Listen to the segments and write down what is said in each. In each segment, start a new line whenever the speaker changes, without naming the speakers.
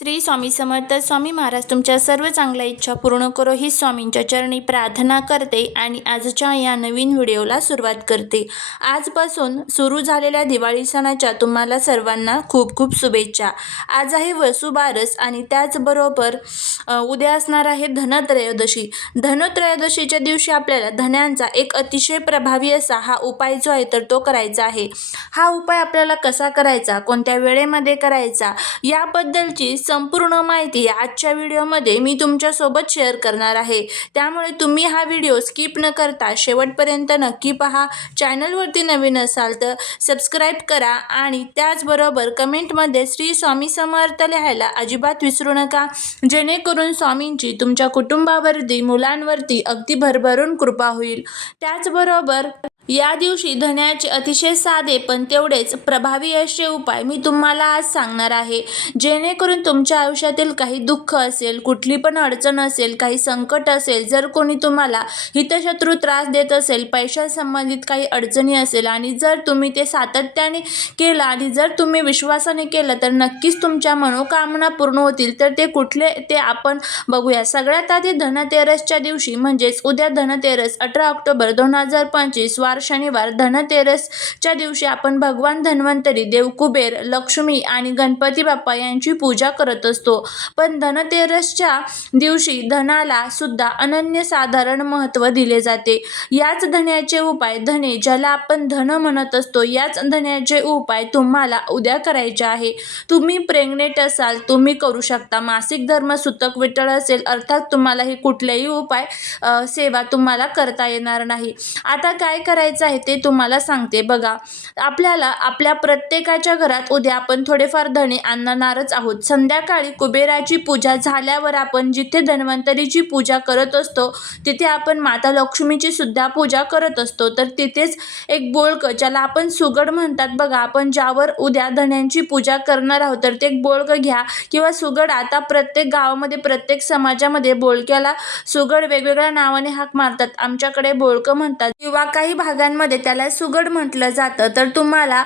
श्री स्वामी समर्थ स्वामी महाराज तुमच्या सर्व चांगल्या इच्छा पूर्ण करो. ही स्वामींच्या चरणी प्रार्थना करते आणि आजच्या या नवीन व्हिडिओला सुरुवात करते. आजपासून सुरू झालेल्या दिवाळी सणाच्या तुम्हाला सर्वांना खूप खूप शुभेच्छा. आज आहे वसुबारस आणि त्याचबरोबर उद्या असणार आहे धनत्रयोदशी. धनत्रयोदशीच्या दिवशी आपल्याला धन्यांचा एक अतिशय प्रभावी असा हा उपाय जो आहे तर तो करायचा आहे. हा उपाय आपल्याला कसा करायचा कोणत्या वेळेमध्ये करायचा याबद्दलची संपूर्ण माहिती आजच्या व्हिडिओमध्ये मी तुमच्यासोबत शेअर करणार आहे. त्यामुळे तुम्ही हा व्हिडिओ स्किप न करता शेवटपर्यंत नक्की पहा. चॅनलवरती नवीन असाल तर सबस्क्राईब करा आणि त्याचबरोबर कमेंटमध्ये श्री स्वामी समर्थ लिहायला अजिबात विसरू नका. जेणेकरून स्वामींची तुमच्या कुटुंबावरती मुलांवरती अगदी भरभरून कृपा होईल. त्याचबरोबर या दिवशी धन्याचे अतिशय साधे पण तेवढेच प्रभावी असे उपाय मी तुम्हाला आज सांगणार आहे. जेणेकरून तुमच्या आयुष्यातील काही दुःख असेल कुठली पण अडचण असेल काही संकट असेल जर कोणी तुम्हाला हितशत्रू त्रास देत असेल पैशासंबंधित काही अडचणी असेल आणि जर तुम्ही ते सातत्याने केलं आणि जर तुम्ही विश्वासाने केलं तर नक्कीच तुमच्या मनोकामना पूर्ण होतील. तर ते कुठले ते आपण बघूया. सगळ्यात आधी धनतेरसच्या दिवशी म्हणजेच उद्या धनतेरस अठरा ऑक्टोबर दोन हजार पंचवीस वार शनिवार धनतेरसच्या दिवशी आपण भगवान धन्वंतरी देवकुबेर लक्ष्मी आणि गणपती बाप्पा यांची पूजा करत असतो. पण धनतेरसच्या दिवशी धनाला सुद्धा अनन्यसाधारण महत्त्व दिले जाते. याच धन्याचे उपाय धने ज्याला आपण धन म्हणत असतो याच धन्याचे उपाय तुम्हाला उद्या करायचे आहे. तुम्ही प्रेग्नेट असाल तुम्ही करू शकता. मासिक धर्म सुतक विठळ असेल अर्थात तुम्हाला हे कुठलेही उपाय सेवा तुम्हाला करता येणार नाही. आता काय करायचं? आहे ते तुम्हाला सांगते. बघा आपल्याला आपल्या प्रत्येकाच्या घरात उद्या आपण थोडेफार धने आणणारच आहोत. संध्याकाळी कुबेराची पूजा झाल्यावर आपण जिथे धन्वंतरीची पूजा करत असतो तिथे आपण माता लक्ष्मीची सुद्धा पूजा करत असतो. तर तिथेच एक बोळक ज्याला आपण सुगड म्हणतात बघा आपण ज्यावर उद्या धन्यांची पूजा करणार आहोत तर ते एक बोळक घ्या. किंवा सुगड आता प्रत्येक गावामध्ये प्रत्येक समाजामध्ये बोळक्याला सुगड वेगवेगळ्या नावाने हाक मारतात. आमच्याकडे बोळकं म्हणतात किंवा काही भागांमध्ये त्याला सुगड म्हटलं जातं. तर तुम्हाला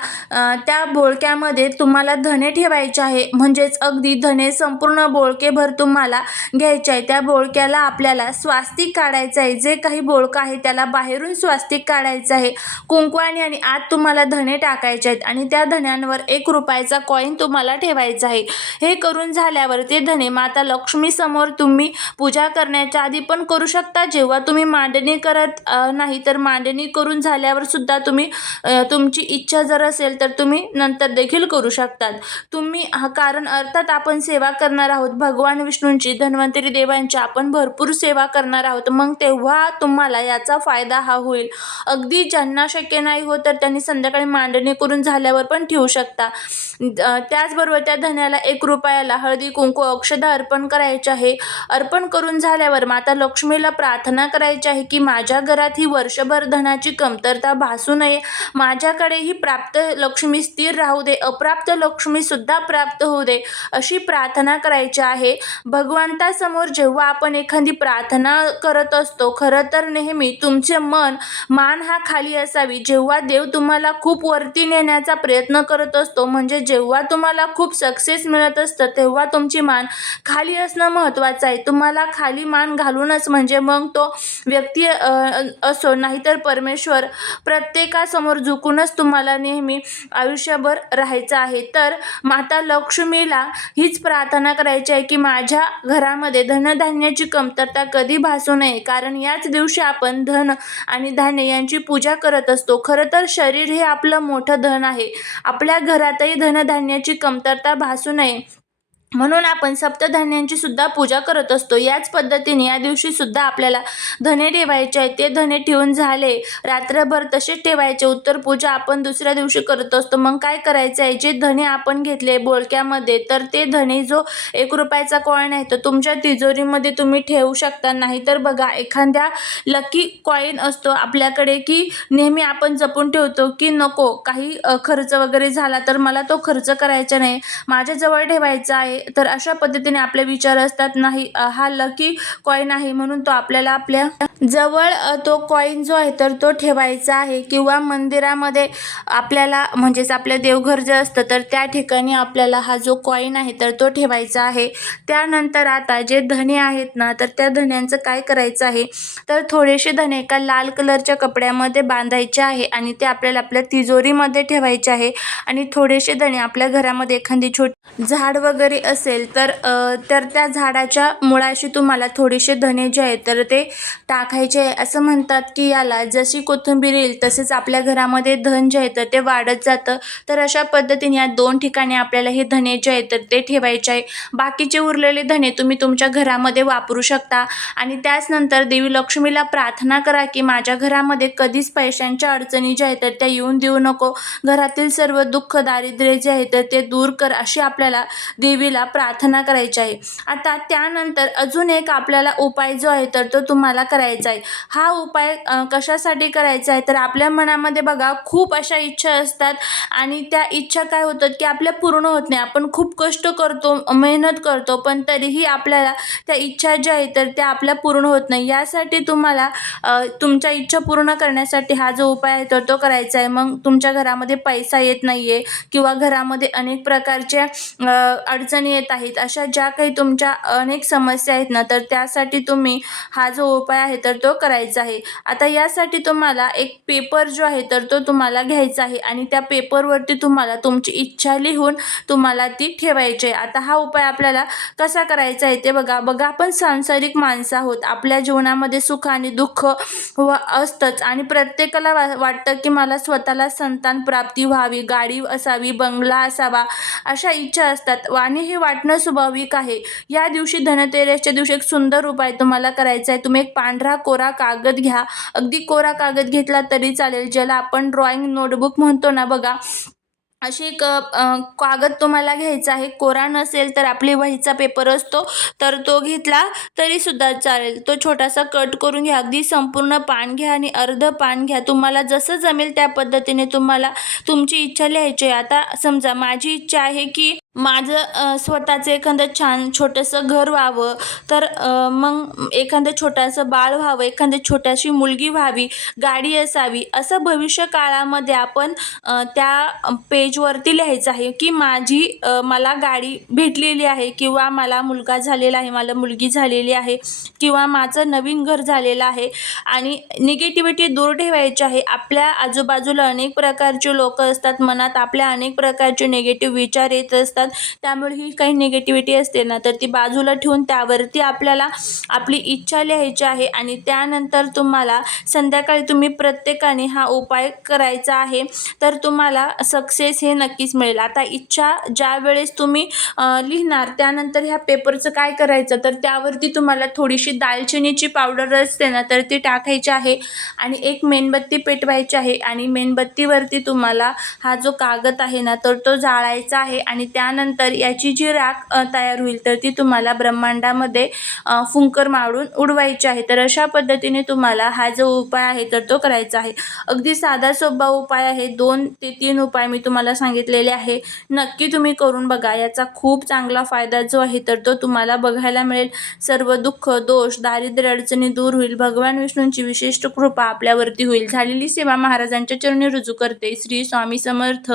त्या बोळक्यामध्ये तुम्हाला धने ठेवायचे आहे. म्हणजेच अगदी धने संपूर्ण बोळकेभर तुम्हाला घ्यायचे आहे. त्या बोळक्याला आपल्याला स्वास्तिक काढायचं आहे. जे काही बोळकं आहे त्याला बाहेरून स्वास्तिक काढायचं आहे. कुंकवाने आणि आत तुम्हाला धने टाकायचे आहेत आणि त्या धन्यांवर एक रुपयाचा कॉईन तुम्हाला ठेवायचा आहे. हे करून झाल्यावर ते धने माता लक्ष्मी समोर तुम्ही पूजा करण्याच्या आधी पण करू शकता. जेव्हा तुम्ही मांडणी करत नाही तर मांडणी करून झाल्यावर सुद्धा तुम्ही तुमची इच्छा जर असेल तर तुम्ही नंतर देखील करू शकतात. तुम्ही हा कारण अर्थात आपण सेवा करणार आहोत. भगवान विष्णूंची धन्वंतरी देवांची आपण भरपूर सेवा करणार आहोत. मग तेव्हा तुम्हाला याचा फायदा हा होईल. अगदी ज्यांना शक्य नाही होत तर त्यांनी संध्याकाळी मांडणी करून झाल्यावर पण ठेवू शकता. त्याचबरोबर त्या धन्याला एक रुपयाला हळदी कुंकू औषधं अर्पण करायचे आहे. अर्पण करून झाल्यावर माता लक्ष्मीला प्रार्थना करायची आहे की माझ्या घरात ही वर्षभर धनाची कमतरता भासू नये. माझ्याकडे ही प्राप्त लक्ष्मी स्थिर राहू दे. अप्राप्त लक्ष्मीसुद्धा प्राप्त होऊ दे अशी प्रार्थना करायची आहे. भगवंतासमोर जेव्हा आपण एखादी प्रार्थना करत असतो खरं तर नेहमी तुमचे मन मान हा खाली असावी. जेव्हा देव तुम्हाला खूप वरती नेण्याचा प्रयत्न करत असतो म्हणजे जेव्हा तुम्हाला खूप सक्सेस मिळत असतं तेव्हा तुमची मान खाली असणं महत्त्वाचं आहे. तुम्हाला खाली मान घालूनच म्हणजे मग तो व्यक्ती असो नाहीतर परमेश्वर प्रत्येकासमोर झुकूनच तुम्हाला नेहमी आयुष्यभर राहायचं आहे. तर माता लक्ष्मीला हीच प्रार्थना करायची आहे की माझ्या घरामध्ये धनधान्याची कमतरता कधी भासू नये. कारण याच दिवशी आपण धन आणि धान्य यांची पूजा करत असतो. खरं तर शरीर हे आपलं मोठं धन आहे. आपल्या घरातही धनधान्याची कमतरता भासू नये. म्हणून आपण सप्तधान्यांची सुद्धा पूजा करत असतो. याच पद्धतीने या दिवशी सुद्धा आपल्याला धने ठेवायचे आहे ते धने ठेवून झाले रात्रभर तसेच ठेवायचे. उत्तर पूजा आपण दुसऱ्या दिवशी करत असतो. मग काय करायचं आहे? जे धने आपण घेतले बोळक्यामध्ये तर ते धने जो एक रुपयाचा कॉईन आहे तो तुमच्या तिजोरीमध्ये तुम्ही ठेवू शकता. नाही तर बघा एखाद्या लकी कॉईन असतो आपल्याकडे की नेहमी आपण जपून ठेवतो की नको काही खर्च वगैरे झाला तर मला तो खर्च करायचा नाही. माझ्याजवळ ठेवायचा आहे. तर अशा पद्धतीने आपले विचार असतात नाही हा लकी कॉईन आहे म्हणून तो आपल्याला आपल्या जवळ तो कॉईन जो आहे तर तो ठेवायचा आहे किंवा मंदिरामध्ये आपल्याला म्हणजेच आपलं देवघर जे असतं तर त्या ठिकाणी आपल्याला हा जो कॉईन आहे तर तो ठेवायचा आहे. त्यानंतर आता जे धणे आहेत ना तर त्या धण्यांचं काय करायचं आहे? तर थोडेसे धणे एका लाल कलरच्या कपड्यामध्ये बांधायचे आहे आणि ते आपल्याला आपल्या तिजोरीमध्ये ठेवायचे आहे. आणि थोडेसे धणे आपल्या घरामध्ये एखादी छोटी झाड वगैरे असेल तर तर त्या झाडाच्या मुळाशी तुम्हाला थोडेसे धणे जे आहेत तर ते राखायचे आहे असं म्हणतात की याला जशी कोथिंबीर येईल तसेच आपल्या घरामध्ये धन जे आहे तर ते वाढत जातं. तर अशा पद्धतीने या दोन ठिकाणी आपल्याला हे धणे जे आहेत तर ते ठेवायचे आहे. बाकीचे उरलेले धणे तुम्ही तुमच्या घरामध्ये वापरू शकता. आणि त्याच नंतर देवी लक्ष्मीला प्रार्थना करा की माझ्या घरामध्ये कधीच पैशांच्या अडचणी ज्या आहेत तर त्या येऊन देऊ नको. घरातील सर्व दुःख दारिद्र्य जे आहे तर ते दूर कर अशी आपल्याला देवीला प्रार्थना करायची आहे. आता त्यानंतर अजून एक आपल्याला उपाय जो आहे तर तो तुम्हाला करायचा जाईल हा उपाय कशासाठी करायचा आहे? तर आपल्या मनामध्ये बघा खूप अशा इच्छा असतात आणि त्या इच्छा काय होतात की आपल्या पूर्ण होत नाही. आपण खूप कष्ट करतो मेहनत करतो पण तरीही आपल्याला त्या इच्छा ज्या आहेत तर त्या आपल्या पूर्ण होत नाही. यासाठी तुम्हाला तुमच्या इच्छा पूर्ण करण्यासाठी हा जो उपाय आहे तर तो करायचा आहे. मग तुमच्या घरामध्ये पैसा येत नाही आहे किंवा घरामध्ये अनेक प्रकारच्या अडचणी येत आहेत. अशा ज्या काही तुमच्या अनेक समस्या आहेत ना तर त्यासाठी तुम्ही हा जो उपाय आहे तर तो करायचा आहे. आता यासाठी तुम्हाला एक पेपर जो आहे तर तो तुम्हाला घ्यायचा आहे आणि त्या पेपरवरती तुम्हाला तुमची इच्छा लिहून तुम्हाला ती ठेवायची आहे. आता हा उपाय आपल्याला कसा करायचा आहे ते बघा. बघा आपण सांसारिक माणसं आहोत. आपल्या जीवनामध्ये सुख आणि दुःख व असतंच आणि प्रत्येकाला वा वाटतं की मला स्वतःला संतान प्राप्ती व्हावी गाडी असावी बंगला असावा अशा इच्छा असतात. आणि हे वाटणं स्वाभाविक आहे. या दिवशी धनतेरसच्या दिवशी एक सुंदर उपाय तुम्हाला करायचा आहे. तुम्ही एक पांढरा कोरा कागद घ्या. अगदी कोरा कागद घेतला तरी चालेल. ज्याला आपण ड्रॉइंग नोटबुक म्हणतो ना बघा अशी एक कागद तुम्हाला घ्यायचा आहे. कोरा नसेल तर आपली वहीचा पेपर असतो. तर तो घेतला तरीसुद्धा चालेल. तो छोटासा कट करून घ्या. अगदी संपूर्ण पान घ्या आणि अर्ध पान घ्या. तुम्हाला जसं जमेल त्या पद्धतीने तुम्हाला तुमची इच्छा लिहायची आहे. आता समजा माझी इच्छा आहे की माझं स्वतःचं एखादं छान छोटंसं घर व्हावं तर मग एखादं छोटंसं बाळ व्हावं एखादी छोट्याशी मुलगी व्हावी गाडी असावी असं भविष्य काळामध्ये आपण त्या पेजवरती लिहायचं आहे की माझी मला गाडी भेटलेली आहे किंवा मला मुलगा झालेला आहे मला मुलगी झालेली आहे किंवा माझं नवीन घर झालेलं आहे आणि निगेटिव्हिटी दूर ठेवायची आहे. आपल्या आजूबाजूला अनेक प्रकारचे लोक असतात मनात आपल्या अनेक प्रकारचे निगेटिव्ह विचार येत असतात. त्यामुळे ही काही निगेटिव्हिटी असते ना तर ती बाजूला ठेवून त्यावरती आपल्याला आपली इच्छा लिहायची आहे आणि त्यानंतर तुम्हाला संध्याकाळी तुम्ही प्रत्येकाने हा उपाय करायचा आहे तर तुम्हाला सक्सेस हे नक्कीच मिळेल. आता इच्छा ज्या वेळेस तुम्ही लिहिणार त्यानंतर ह्या पेपरचं काय करायचं तर त्यावरती तुम्हाला थोडीशी दालचिनीची पावडर असते ना तर ती टाकायची आहे आणि एक मेणबत्ती पेटवायची आहे आणि मेणबत्तीवरती तुम्हाला हा जो कागद आहे ना तर तो जाळायचा आहे आणि त्या त्यानंतर याची जी राख तयार होईल तर ती तुम्हाला ब्रह्मांडामध्ये फुंकर मारून उडवायची आहे. तर अशा पद्धतीने तुम्हाला हा जो उपाय आहे तर तो करायचा आहे. अगदी साधा सोपा उपाय आहे. दोन ते तीन उपाय मी तुम्हाला सांगितलेले आहे. नक्की तुम्ही करून बघा. याचा खूप चांगला फायदा जो आहे तर तो तुम्हाला बघायला मिळेल. सर्व दुःख दोष दारिद्र्य अडचणी दूर होईल. भगवान विष्णूंची विशिष्ट कृपा आपल्यावरती होईल. झालेली सेवा महाराजांच्या चरणी रुजू करते. श्री स्वामी समर्थ.